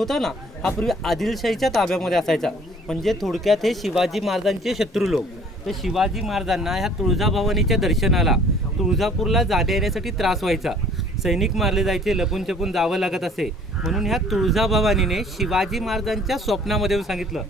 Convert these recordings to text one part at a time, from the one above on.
होता ना, हा पूर्वी आदिलशाहीच्या ताब्यामध्ये असायचा. म्हणजे थोडक्यात हे शिवाजी महाराजांचे शत्रू लोक. तर शिवाजी महाराजांना ह्या तुळजाभवानीच्या दर्शनाला तुळजापूरला जाण्या येण्यासाठी त्रास व्हायचा. सैनिक मारले जायचे, लपून छपून जावं लागत असे. म्हणून ह्या तुळजाभवानीने शिवाजी महाराजांच्या स्वप्नामध्ये येऊन सांगितलं,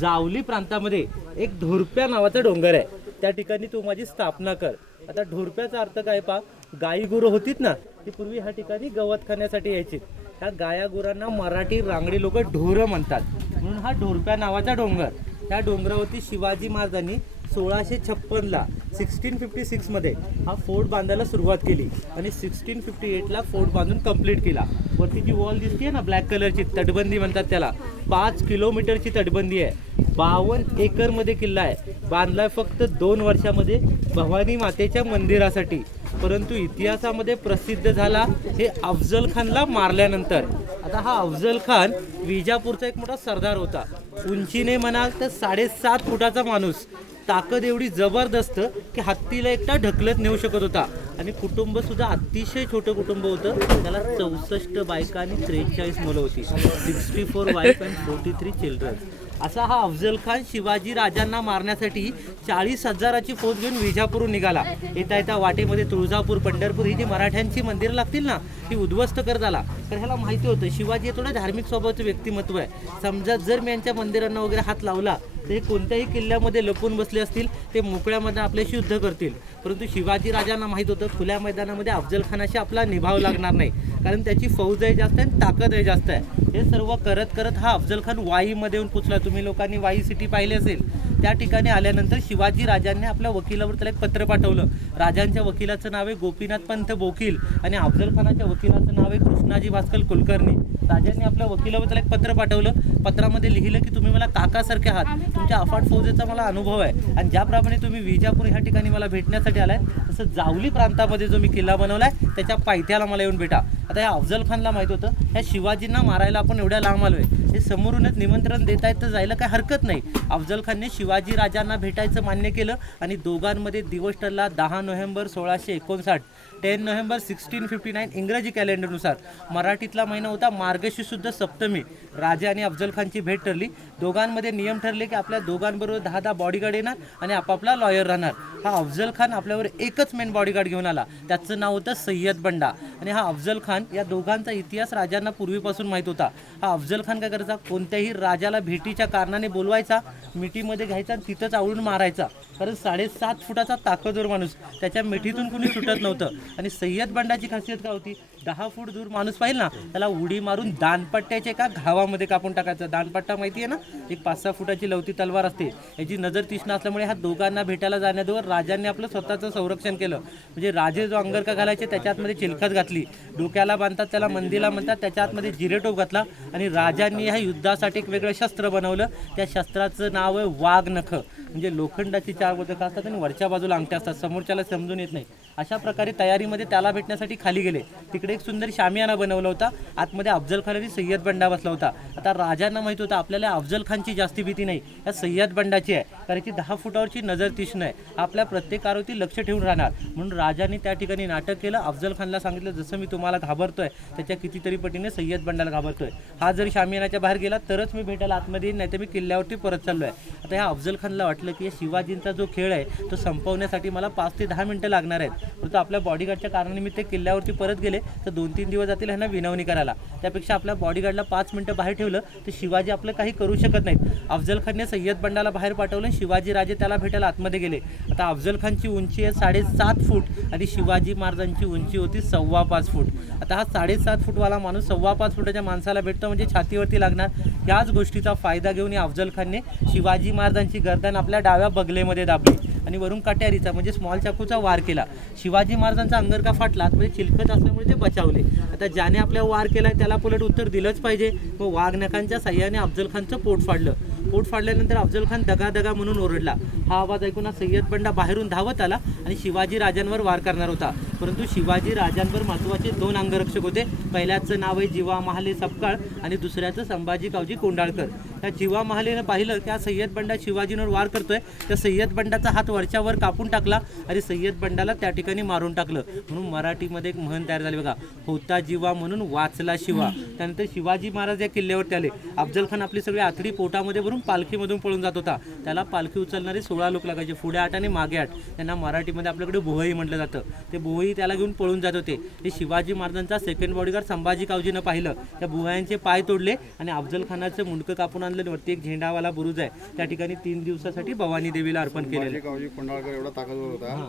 जावली प्रांतामध्ये एक ढोरप्या नावाचा डोंगर आहे, त्या ठिकाणी तू माझी स्थापना कर. आता ढोरप्याचा अर्थ काय पहा, गाई गुरं होतीत ना, ती पूर्वी ह्या ठिकाणी गवत खाण्यासाठी यायची. ह्या गाया गुरांना मराठी रांगडी लोक ढोरं म्हणतात, म्हणून हा ढोरप्या नावाचा डोंगर. त्या डोंगरावरती शिवाजी महाराजांनी 1656ला 1656मध्ये हा फोर्ट बांधायला सुरुवात केली आणि 1658ला फोर्ट बांधून कंप्लीट केला. वरती जी वॉल दिसते ना ब्लॅक कलरची, तटबंदी म्हणतात त्याला. 5 किलोमीटरची तटबंदी आहे. 52 एकरमध्ये किल्ला आहे. बांधलाय फक्त 2 वर्षामध्ये भवानी मातेच्या मंदिरासाठी. परंतु इतिहासामध्ये प्रसिद्ध झाला हे अफजल खानला मारल्यानंतर. आता हा अफजल खान विजापूरचा एक मोठा सरदार होता. उंचीने म्हणाल तर 7.5 फुटाचा माणूस. ताकद एवढी जबरदस्त की हत्तीला एकटा ढकलत नेऊ शकत होता. आणि कुटुंब सुद्धा अतिशय छोटं कुटुंब होतं. त्याला 64 बायका आणि 43 मुलं होती. 64 वाईफ अँड 43 चिल्ड्रन. असा हा अफजल खान शिवाजी राजांना मारण्यासाठी 40,000ची फौज घेऊन विजापूरहून निघाला. येता येता वाटेमध्ये तुळजापूर, पंढरपूर ही जी मराठ्यांची मंदिरं लागतील ना, ती उद्ध्वस्त करत आला. तर ह्याला माहिती होतं शिवाजी हे थोडं धार्मिक स्वभावाचं व्यक्तिमत्व आहे. समजा जर मी यांच्या मंदिरांना वगैरे हात लावला तर हे कोणत्याही किल्ल्यामध्ये लपून बसले असतील, ते मोकळ्यामध्ये आपल्याशी युद्ध करतील. परंतु शिवाजी राजांना माहीत होतं खुल्या मैदानामध्ये अफजल खानाशी आपला निभाव लागणार नाही, कारण त्याची फौज आहे जास्त आणि ताकद आहे जास्त आहे. हे सर्व करत करत हा अफजल खान वाईमध्ये येऊन पोचला. तुम्ही लोकांनी वाई सिटी पाहिली असेल. त्या ठिकाणी आल्यानंतर शिवाजी राजांनी आपल्या वकिलावर त्याला एक पत्र पाठवलं. राजांच्या वकिलाचं नाव आहे गोपीनाथ पंत बोकील आणि अफजल खानाच्या वकिलाचं नाव आहे कृष्णाजी भास्कर कुलकर्णी. राजांनी आपल्या वकिलावर त्याला एक पत्र पाठवलं. पत्रामध्ये लिहिलं की तुम्ही मला काकासारखे आहात, तुमच्या अफाट फौजेचा मला अनुभव आहे आणि ज्याप्रमाणे तुम्ही विजापूर ह्या ठिकाणी मला भेटण्यासाठी आलाय, तसं जावली प्रांतामध्ये जो मी किल्ला बनवलाय त्याच्या पायथ्याला मला येऊन भेटा. आता या अफजल खानला माहीत होतं ह्या शिवाजींना मारायला आपण एवढ्या लांब आलोय, हे समोरूनच निमंत्रण देता येत तर जायला काही हरकत नाही. अफजल खानने शिवाजी राजांना भेटायचं मान्य केलं आणि दोघांमध्ये दिवस ठरला 10 नोव्हेंबर 1659. 10 नोव्हेंबर 1659 इंग्रजी कॅलेंडरनुसार. मराठीतला महिना होता मार्गशीर्ष शुद्ध सप्तमी. राजा आणि अफजल खानची भेट ठरली. दोघांमध्ये नियम ठरले की आपल्या दोघांबरोबर 10 बॉडीगार्ड येणार आणि आपापला लॉयर राहणार. हा अफजल खान आपल्यावर एकच मेन बॉडीगार्ड घेऊन आला, त्याचं नाव होतं सय्यद बंडा. आणि हा अफजल खान, या दोघांचा इतिहास राजांना पूर्वीपासून माहीत होता. हा अफजल खान काय करायचा, कोणत्याही राजाला भेटीच्या कारणाने बोलवायचा, मिठीमध्ये घ्यायचा आणि तिथंच आवळून मारायचा. कारण 7.5 फुटाचा ताकदवर माणूस, त्याच्या मिठीतून कुणी सुटत नव्हतं. आणि सय्यद बंडाची खासियत काय होती, 10 फूट दूर माणूस पाहिजे ना, त्याला उडी मारून दानपट्ट्याच्या एका घावामध्ये कापून टाकायचं. दानपट्टा माहिती आहे ना, एक 5-6 फुटाची लवती तलवार असते. याची नजर तीक्ष्ण असल्यामुळे ह्या दोघांना भेटायला जाण्यावर राजांनी आपलं स्वतःचं संरक्षण केलं. म्हणजे राजे जो अंगरखा घालायचे त्याच्या आतमध्ये चिलखत घातली, डोक्याला बांधतात त्याला मंदीला म्हणतात, त्याच्या आतमध्ये जिरेटोप घातला. आणि राजांनी ह्या युद्धासाठी एक वेगळं शस्त्र बनवलं. त्या शस्त्राचं नाव आहे वाघनख. म्हणजे लोखंडाची 4 बोटं असतात आणि वरच्या बाजूला अंगठ्या असतात, समोरच्याला समजून येत नाही. अशा प्रकारे तयारीमध्ये त्याला भेटण्यासाठी खाली गेले. तिकडे एक सुंदर शामियाना बनवला होता. आतमध्ये अफजल खान आणि सय्यद बंडा बसला होता. आता राजांना माहित होतं आपल्याला अफजल खानची जास्ती भीती नाही, या सय्यद बंडाची आहे, कारण की 10 फुटावरची नजर तीक्ष्ण आहे, आपल्या प्रत्येक कारवरती लक्ष ठेवून राहणार. म्हणून राजांनी त्या ठिकाणी नाटक केलं. अफजल खानला सांगितलं जसं मी तुम्हाला घाबरतोय त्याच्या कितीतरी पटीने सय्यद बंडाला घाबरतोय. हा जर शामियानाच्या बाहेर गेला तरच मी भेटायला आतमध्ये येईन, नाही तर मी किल्ल्यावरती परत चाललो आहे. आता ह्या अफजल खानला वाटलं की शिवाजींचा जो खेळ आहे तो संपवण्यासाठी मला 5 ते 10 मिनिटं लागणार आहेत. परंतु आपल्या बॉडीगार्डच्या कारणाने मी ते किल्ल्यावरती परत गेले तर 2-3 दिवस जातील ह्यांना विनवणी करायला. त्यापेक्षा आपल्या बॉडीगार्डला 5 मिनिटं बाहेर ठेवलं तर शिवाजी आपलं काही करू शकत नाहीत. अफजल खानने सय्यद बंडाला बाहेर पाठवलं. शिवाजी राजे त्याला भेटायला आतमध्ये गेले. आता अफजल खानची उंची आहे 7.5 फूट आणि शिवाजी महाराजांची उंची होती 5.25 फूट. आता हा 7.5 फूटवाला माणूस 5.25 फुटाच्या माणसाला भेटतो म्हणजे छातीवरती लागणार. ह्याच गोष्टीचा फायदा घेऊन या अफजल खानने शिवाजी महाराजांची गर्दन आपल्या डाव्या बगलेमध्ये दाबली आणि वरून कट्यारीचा म्हणजे स्मॉल चाकूचा वार केला. शिवाजी महाराजांचा अंगरखा फाटला, म्हणजे चिलखत असल्यामुळे ते बचावले. आता ज्याने आपल्या वार केलाय त्याला पुलट उत्तर दिलंच पाहिजे. व वाघनखांच्या साह्याने अफजल खानचं पोट फाडलं. पोट फाडल्यानंतर अफजल खान दगा म्हणून ओरडला. हा आवाज ऐकून सय्यद बंडा बाहेरून धावत आला आणि शिवाजी राजांवर वार करणार होता. परंतु शिवाजी राजांवर महत्त्वाचे 2 अंगरक्षक होते. पहिल्याचं नाव आहे जीवा महाले सपकाळ आणि दुसऱ्याचं संभाजी कावजी कोंडाळकर. त्या जिवा महालेनं पाहिलं की हा सय्यद बंडा शिवाजींवर वार करतोय. त्या सय्यद बंडाचा हात वरच्यावर कापून टाकला आणि सय्यद बंडाला त्या ठिकाणी मारून टाकलं. म्हणून मराठीमध्ये एक म्हण तयार झाली बघा, होता जिवा म्हणून वाचला शिवा. त्यानंतर शिवाजी महाराज या किल्ल्यावरती आले. अफजल खान आपली सगळी आथडी पोटामध्ये भरून पालखीमधून पळून जात होता. त्याला पालखी उचलणारे 16 लोक लागायचे, पुढे 8 आणि मागे 8. त्यांना मराठीमध्ये आपल्याकडे बोहई म्हटलं जातं. ते बोहई त्याला घेऊन पळून जात होते. हे शिवाजी महाराजांचा सेकंड बॉडीगार्ड संभाजी कावजीनं पाहिलं. त्या बुहायांचे पाय तोडले आणि अफजल खानाचं मुंडकं कापून आणलं. वरती एक झेंडावाला बुरुज आहे, त्या ठिकाणी 3 दिवसासाठी भवानी देवीला अर्पण केलेलं. कावजी कोंढाळकर एवढा ताकदवर होता,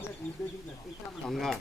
अंगा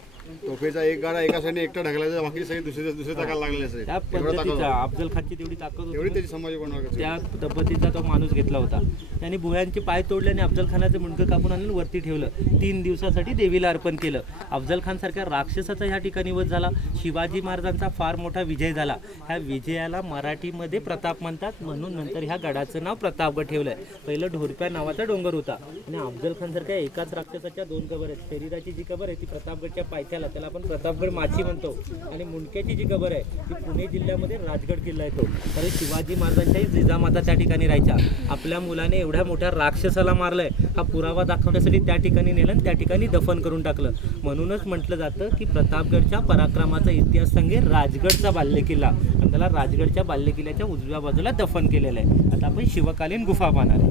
तोफेचा एक गाडा एका साईडने एकटा ढकलायचा, बाकी सगळे दुसऱ्या ताकाला लागलेले असेल. त्या पद्धतीचा अफजल खानची तेवढी ताकद होती, एवढी त्याची संभाजी कोंढाळकर त्या पद्धतीचा तो माणूस घेतला होता. त्यांनी भुयांचे पाय तोडले आणि अफजल खानाचं मुंडकं कापून आणून वरती ठेवलं. 3 दिवसासाठी देवीला अर्पण केलं. अफजल खान सारख्या राक्षसाचा ह्या ठिकाणी वध झाला. शिवाजी महाराजांचा फार मोठा विजय झाला. ह्या विजयाला मराठीमध्ये प्रताप म्हणतात, म्हणून नंतर ह्या गडाचं नाव प्रतापगड ठेवलंय. पहिलं ढोरप्या नावाचा डोंगर होता आणि अफजल खान सारख्या एकाच राक्षसाच्या 2 कबर आहेत. शरीराची जी कबर आहे ती प्रतापगडच्या पायथ्याला, त्याला आपण प्रतापगड माची म्हणतो, आणि मुंडक्याची जी कबर आहे ती पुणे जिल्ह्यामध्ये राजगड किल्ला येतो. तर शिवाजी महाराजांच्याही जिजामाता त्या ठिकाणी राहायच्या. आपल्या मुलाने एवढ्या मोठ्या राक्षसाला मारलंय हा पुरावा दाखवण्यासाठी त्या ठिकाणी नेलं आणि त्या ठिकाणी दफन करून टाकलं. म्हणूनच म्हटलं जातं की प्रतापगडच्या पराक्रमाचा इतिहास सांगे राजगडचा बाल्यकिल्ला, आणि त्याला राजगडच्या बाल्यकिल्ल्याच्या उजव्या बाजूला दफन केलेलं आहे. आता आपण शिवकालीन गुफा पाहणार आहे.